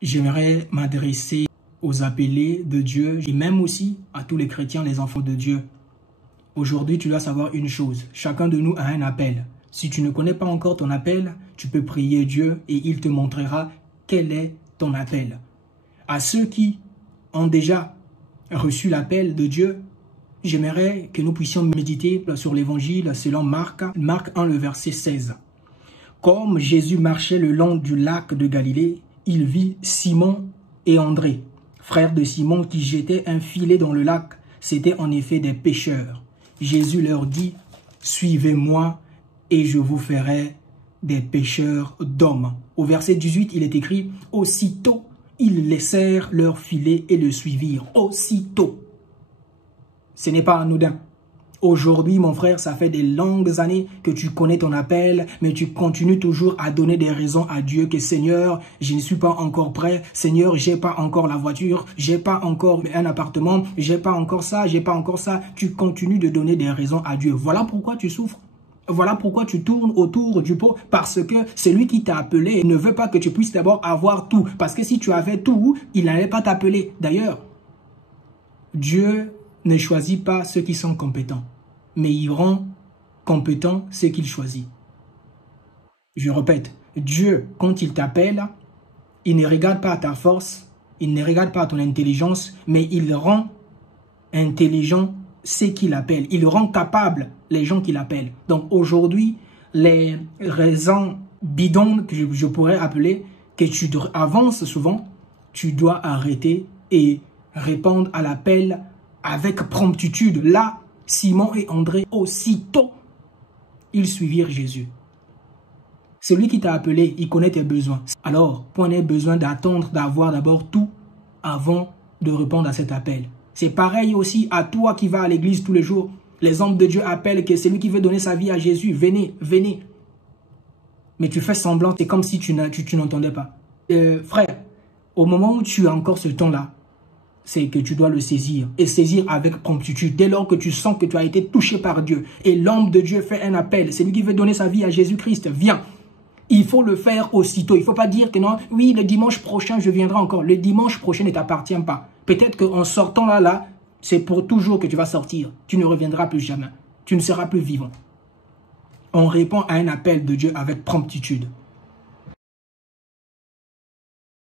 J'aimerais m'adresser aux appelés de Dieu et même aussi à tous les chrétiens, les enfants de Dieu. Aujourd'hui, tu dois savoir une chose. Chacun de nous a un appel. Si tu ne connais pas encore ton appel, tu peux prier Dieu et il te montrera quel est ton appel. À ceux qui ont déjà reçu l'appel de Dieu, j'aimerais que nous puissions méditer sur l'évangile selon Marc 1, le verset 16. Comme Jésus marchait le long du lac de Galilée, il vit Simon et André, frères de Simon, qui jetaient un filet dans le lac. C'étaient en effet des pêcheurs. Jésus leur dit, « Suivez-moi et je vous ferai des pêcheurs d'hommes. » Au verset 18, il est écrit, « Aussitôt, ils laissèrent leur filet et le suivirent. » Aussitôt. Ce n'est pas anodin. Aujourd'hui, mon frère, ça fait des longues années que tu connais ton appel, mais tu continues toujours à donner des raisons à Dieu que Seigneur, je ne suis pas encore prêt. Seigneur, j'ai pas encore la voiture, j'ai pas encore un appartement, j'ai pas encore ça, j'ai pas encore ça. Tu continues de donner des raisons à Dieu. Voilà pourquoi tu souffres. Voilà pourquoi tu tournes autour du pot, parce que celui qui t'a appelé ne veut pas que tu puisses d'abord avoir tout. Parce que si tu avais tout, il n'allait pas t'appeler. D'ailleurs, Dieu ne choisit pas ceux qui sont compétents, mais il rend compétents ceux qu'il choisit. Je répète, Dieu, quand il t'appelle, il ne regarde pas à ta force, il ne regarde pas à ton intelligence, mais il rend intelligent ceux qu'il appelle. Il rend capable les gens qu'il appelle. Donc aujourd'hui, les raisons bidons que je pourrais appeler, que tu avances souvent, tu dois arrêter et répondre à l'appel avec promptitude. Là, Simon et André, aussitôt, ils suivirent Jésus. Celui qui t'a appelé, il connaît tes besoins. Alors, point n'est besoin d'attendre d'avoir d'abord tout avant de répondre à cet appel. C'est pareil aussi à toi qui vas à l'église tous les jours. Les hommes de Dieu appellent que celui qui veut donner sa vie à Jésus, venez, venez. Mais tu fais semblant, c'est comme si tu n'entendais pas. Frère, au moment où tu as encore ce temps-là, c'est que tu dois le saisir et saisir avec promptitude. Dès lors que tu sens que tu as été touché par Dieu et l'homme de Dieu fait un appel, celui qui veut donner sa vie à Jésus-Christ, viens. Il faut le faire aussitôt. Il ne faut pas dire que non, oui, le dimanche prochain, je viendrai encore. Le dimanche prochain ne t'appartient pas. Peut-être qu'en sortant là, c'est pour toujours que tu vas sortir. Tu ne reviendras plus jamais. Tu ne seras plus vivant. On répond à un appel de Dieu avec promptitude.